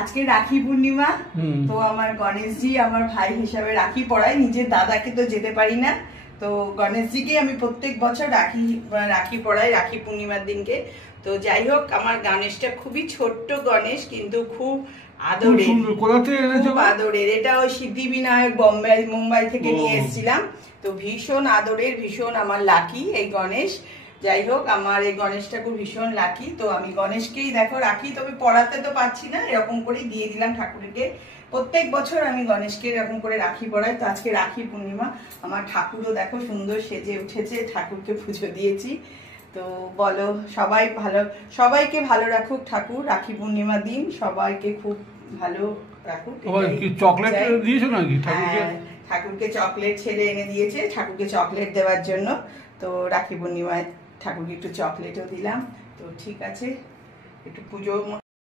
আজকে রাখি পূর্ণিমা। তো আমার গণেশজি আমার ভাই হিসাবে রাখি পড়ায়, নিজের দাদাকে তো যেতে পারি না, তো গণেশজিকে আমি প্রত্যেক বছর রাখি পড়াই রাখি পূর্ণিমার দিনকে। তো যাই হোক, আমার গণেশটা খুবই ছোট্ট গণেশ, কিন্তু খুব আদরের, খুব আদরের। এটা ওই সিদ্ধিবিনায়ক মুম্বাই থেকে নিয়ে এসেছিলাম। তো ভীষণ আদরের, ভীষণ আমার লাকি এই গণেশ। যাই হোক, আমার এই গণেশটা খুব ভীষণ লাকি। তো আমি গণেশকেই দেখো রাখি, তবে পড়াতে তো পারছি না, এরকম করেই দিয়ে দিলাম ঠাকুরকে। প্রত্যেক বছর আমি গণেশকে এরকম করে রাখি পড়াই। তো আজকে রাখি পূর্ণিমা, আমার ঠাকুরও দেখো সুন্দর সেজে উঠেছে, ঠাকুরকে পুজো দিয়েছি। তো বলো, সবাইকে ভালো রাখুক ঠাকুর, রাখি পূর্ণিমা দিন সবাইকে খুব ভালো রাখুক। চকলেট দিয়েছো নাকি ঠাকুরকে? চকলেট ছেলে এনে দিয়েছে ঠাকুরকে চকলেট দেওয়ার জন্য। তো রাখি পূর্ণিমায় ঠাকুরকে একটু চকলেটও দিলাম। তো ঠিক আছে, একটু পুজো